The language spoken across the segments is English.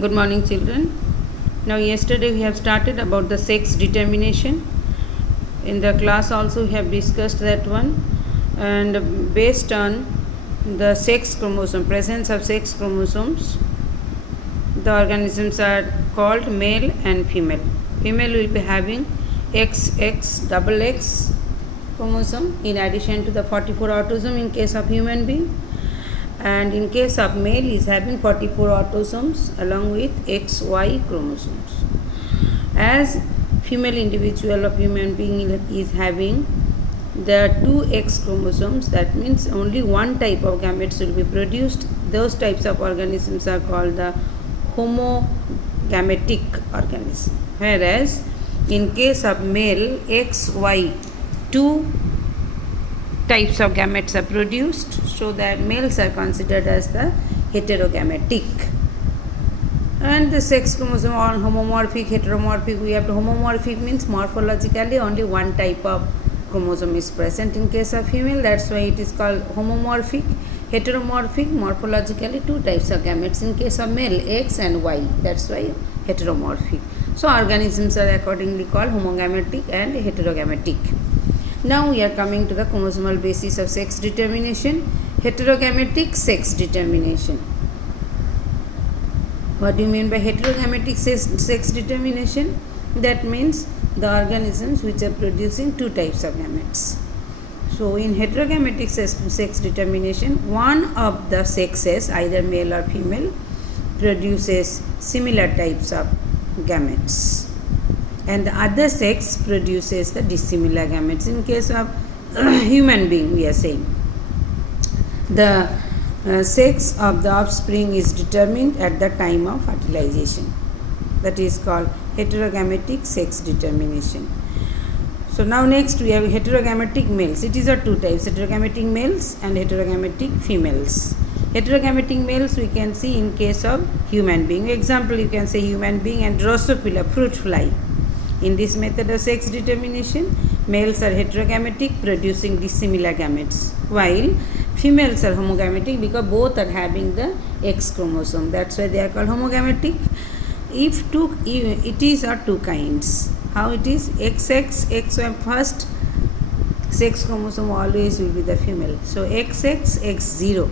Good morning, children. Now, yesterday we have started about the sex determination. In the class, also, we have discussed that one. And based on the sex chromosome, presence of sex chromosomes, the organisms are called male and female. Female will be having XX chromosome in addition to the 44 autosome in case of human being. And in case of male is having 44 autosomes along with XY chromosomes. As female individual of human being is having the 2X chromosomes, that means only one type of gametes will be produced. Those types of organisms are called the homogametic organism. Whereas in case of male, XY, two types of gametes are produced, so that males are considered as the heterogametic. And the sex chromosome are homomorphic, heteromorphic. We have to homomorphic means morphologically only one type of chromosome is present in case of female, that's why it is called homomorphic. Heteromorphic, morphologically two types of gametes in case of male, X and Y, that's why heteromorphic. So organisms are accordingly called homogametic and heterogametic. Now we are coming to the chromosomal basis of sex determination, heterogametic sex determination. What do you mean by heterogametic sex determination? That means the organisms which are producing two types of gametes. So in heterogametic sex determination, one of the sexes, either male or female, produces similar types of gametes, and the other sex produces the dissimilar gametes. In case of human being, we are saying the sex of the offspring is determined at the time of fertilization. That is called heterogametic sex determination. So now next we have heterogametic males. It is of two types, heterogametic males and heterogametic females. Heterogametic males we can see in case of human being. Example, you can say human being and Drosophila, fruit fly. In this method of sex determination, males are heterogametic, producing dissimilar gametes, while females are homogametic because both are having the X chromosome. That's why they are called homogametic. It is of two kinds. How it is? XX, XY, first sex chromosome always will be the female. So XX, X0.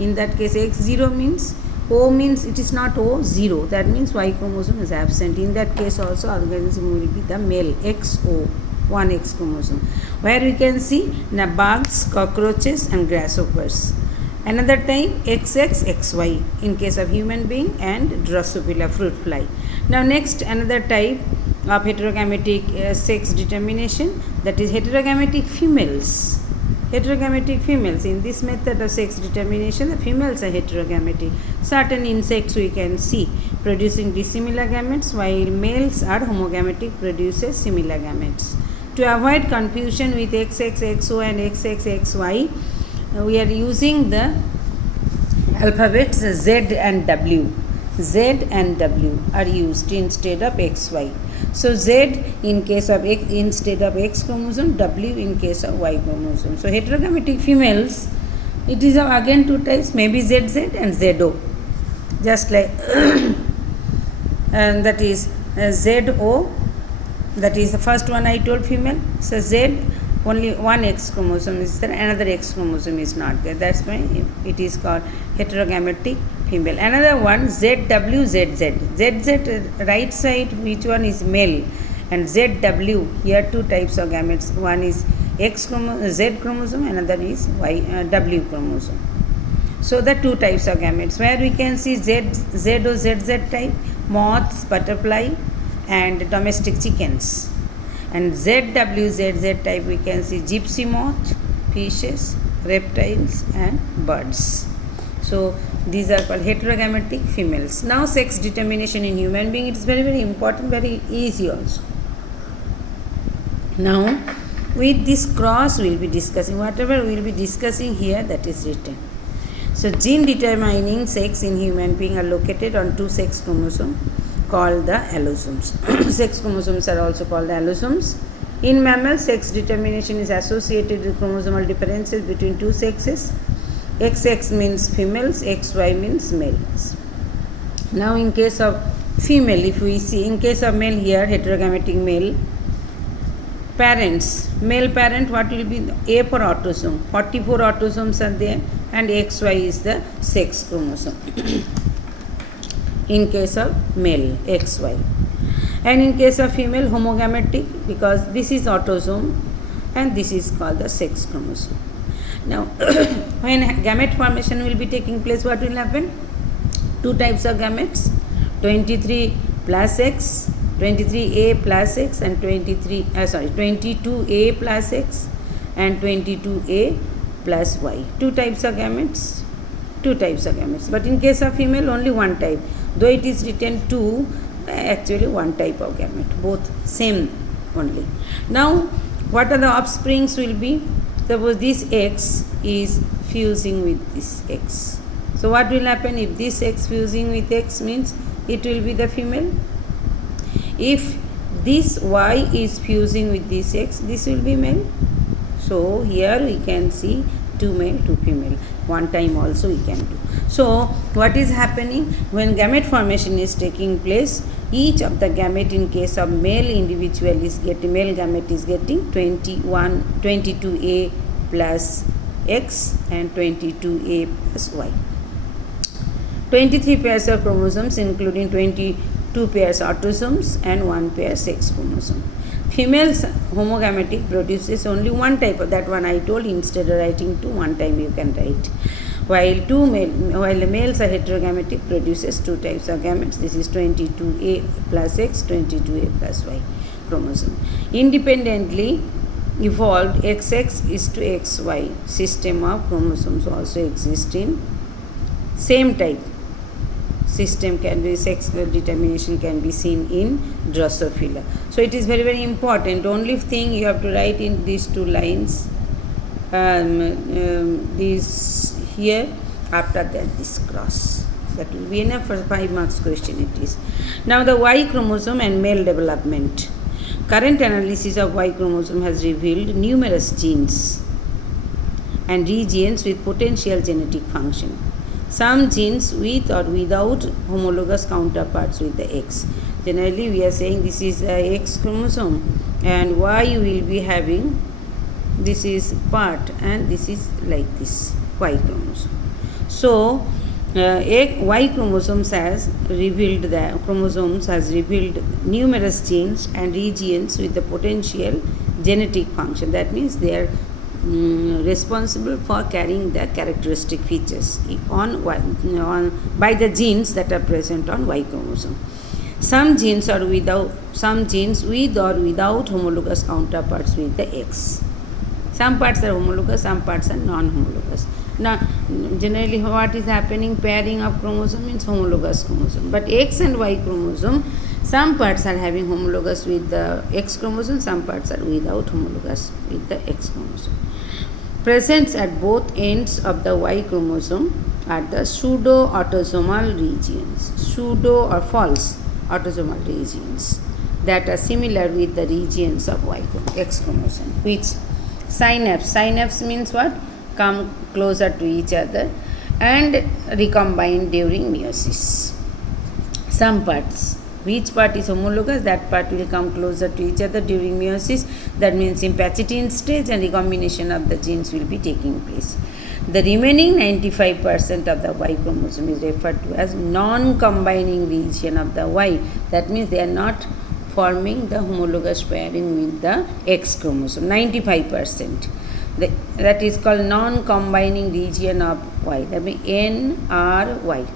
In that case, X0 means O means it is not O, 0. That means Y chromosome is absent. In that case also organism will be the male, XO, 1X chromosome. Where we can see bugs, cockroaches and grasshoppers. Another type XX, XY in case of human being and Drosophila, fruit fly. Now next another type of heterogametic sex determination, that is heterogametic females. Heterogametic females. In this method of sex determination, the females are heterogametic. Certain insects we can see producing dissimilar gametes, while males are homogametic, produces similar gametes. To avoid confusion with XX, XO and XX, XY, we are using the alphabets Z and W. Z and W are used instead of XY. So Z in case of X instead of X chromosome, W in case of Y chromosome. So heterogametic females, it is again two types, maybe ZZ and ZO. Just like and that is ZO, that is the first one I told, female. So Z, only one X chromosome is there, another X chromosome is not there. That's why it is called heterogametic female. Another one ZW, ZZ. ZZ right side, which one is male, and ZW, here two types of gametes. One is Z chromosome, another is W chromosome. So the two types of gametes, where we can see ZO, ZZ type, moths, butterfly and domestic chickens. And ZW, ZZ type we can see gypsy moth, fishes, reptiles and birds. So these are called heterogametic females. Now sex determination in human being, it is very, very important, very easy also. Now with this cross we will be discussing, whatever we will be discussing here, that is written. So gene determining sex in human being are located on two sex chromosomes called the allosomes. Sex chromosomes are also called the allosomes. In mammals, sex determination is associated with chromosomal differences between two sexes. XX means females, XY means males. Now in case of female, if we see, in case of male here, heterogametic male, parents, male parent, what will be A for autosome? 44 autosomes are there, and XY is the sex chromosome. In case of male, XY. And in case of female, homogametic, because this is autosome and this is called the sex chromosome. Now, when gamete formation will be taking place, what will happen? Two types of gametes, 23 plus X, 23A plus X, and 22A plus X and 22A plus Y. Two types of gametes. But in case of female, only one type. Though it is written two, actually one type of gamete. Both same only. Now, what are the offsprings will be? Suppose this X is fusing with this X. So what will happen if this X fusing with X means it will be the female. If this Y is fusing with this X, this will be male. So here we can see two male, two female. One time also we can do. So what is happening when gamete formation is taking place? Each of the gamete in case of male individual is getting, male gamete is getting 22A plus X and 22A plus Y. 23 pairs of chromosomes including 22 pairs autosomes and 1 pair sex chromosome. Females homogametic produces only one type of that one I told. Instead of writing two, one time you can write. While the males are heterogametic produces two types of gametes. This is 22A plus X, 22A plus Y chromosome. Independently evolved XX is to XY system of chromosomes also exist in same type. System can be, sex determination can be seen in Drosophila. So it is very, very important. Only thing you have to write in these two lines, this here, after that this cross. That will be enough for 5 marks question it is. Now the Y chromosome and male development. Current analysis of Y chromosome has revealed numerous genes and regions with potential genetic function. Some genes with or without homologous counterparts with the X. Generally we are saying this is the X chromosome and Y will be having, this is part and this is like this, Y chromosome. So Y chromosomes has revealed numerous genes and regions with the potential genetic function. That means they are responsible for carrying the characteristic features by the genes that are present on Y chromosome. Some genes with or without homologous counterparts with the X. Some parts are homologous, some parts are non-homologous. Now, generally what is happening? Pairing of chromosome means homologous chromosome. But X and Y chromosome, some parts are having homologous with the X chromosome, some parts are without homologous with the X chromosome. Present at both ends of the Y chromosome are the pseudo-autosomal regions, pseudo or false autosomal regions that are similar with the regions of X chromosome, which synapse means what? Come closer to each other and recombine during meiosis. Some parts, which part is homologous, that part will come closer to each other during meiosis. That means sympathicin stage and recombination of the genes will be taking place. The remaining 95% of the Y chromosome is referred to as non-combining region of the Y. That means they are not forming the homologous pairing with the X chromosome, 95%. That is called non-combining region of Y. That means NRY,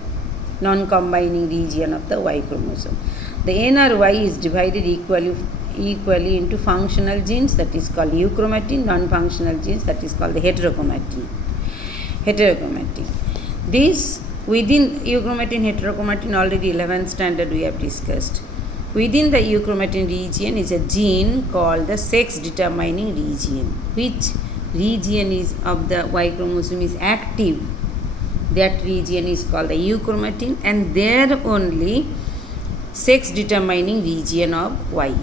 non-combining region of the Y chromosome. The NRY is divided equally into functional genes, that is called euchromatin, non-functional genes, that is called the heterochromatin. This within euchromatin, heterochromatin, already 11th standard we have discussed. Within the euchromatin region is a gene called the sex determining region. Which region is of the Y chromosome is active? That region is called the euchromatin, and there only sex determining region of Y.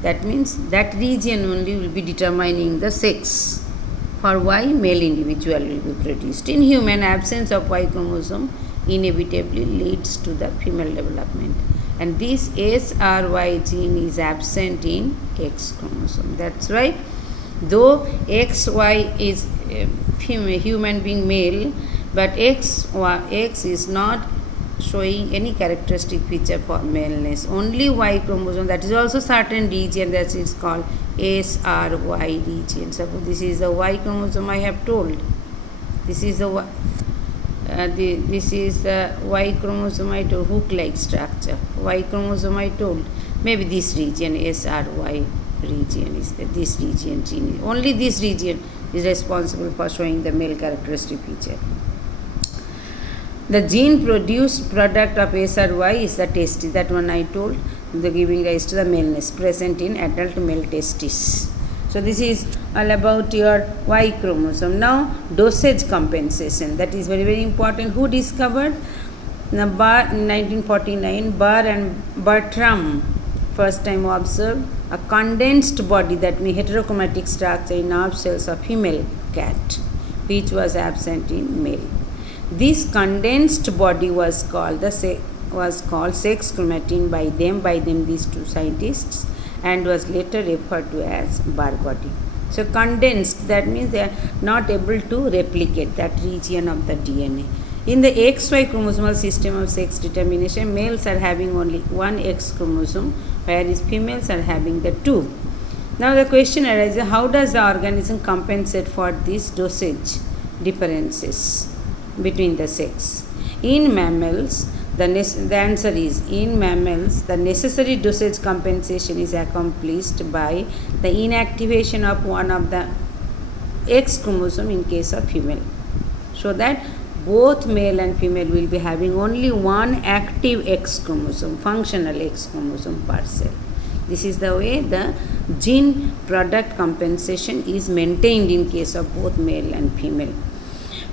That means that region only will be determining the sex. For Y, male individual will be produced. In human, absence of Y chromosome inevitably leads to the female development. And this SRY gene is absent in X chromosome. That's right. Though XY is human being male, but X is not showing any characteristic feature for maleness. Only Y chromosome, that is also certain region, that is called SRY region. Suppose this is the Y chromosome I have told. This is the this is the Y chromosome I told, hook-like structure. Y chromosome I told. Maybe this region, SRY region, is this region gene. Only this region is responsible for showing the male characteristic feature. The gene produced product of SRY is the testis. That one I told, the giving rise to the maleness present in adult male testis. So this is all about your Y chromosome. Now dosage compensation, that is very, very important. Who discovered? Now, Barr in 1949, Barr and Bertram first time observed a condensed body, that means heterochromatic structure in nerve cells of female cat, which was absent in male. This condensed body was called sex chromatin by them these two scientists, and was later referred to as Barr body. So condensed, that means they are not able to replicate that region of the DNA. In the XY chromosomal system of sex determination, males are having only one X chromosome, whereas females are having the two. Now the question arises, how does the organism compensate for these dosage differences between the sex? In mammals, the answer is, in mammals, the necessary dosage compensation is accomplished by the inactivation of one of the X chromosome in case of female, so that both male and female will be having only one active X chromosome, functional X chromosome per cell. This is the way the gene product compensation is maintained in case of both male and female.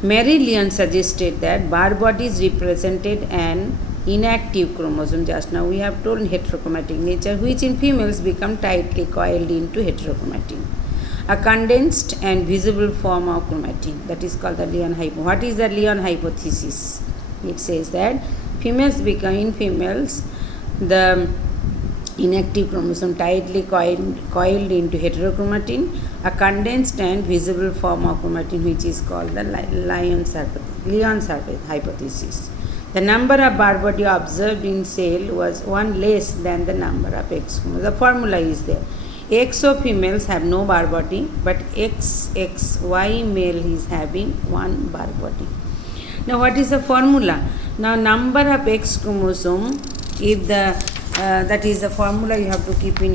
Mary Lyon suggested that Barr bodies represented an inactive chromosome. Just now we have told heterochromatic nature, which in females become tightly coiled into heterochromatin, a condensed and visible form of chromatin, that is called the Lyon hypothesis. What is the Lyon hypothesis? It says that in females the inactive chromosome tightly coiled into heterochromatin, a condensed and visible form of chromatin, which is called the Lyon's hypothesis. The number of Barr body observed in cell was one less than the number of X chromosomes. The formula is there. XO females have no Barr body, but XY male is having one Barr body. Now what is the formula? Now number of X chromosome, if the that is the formula you have to keep in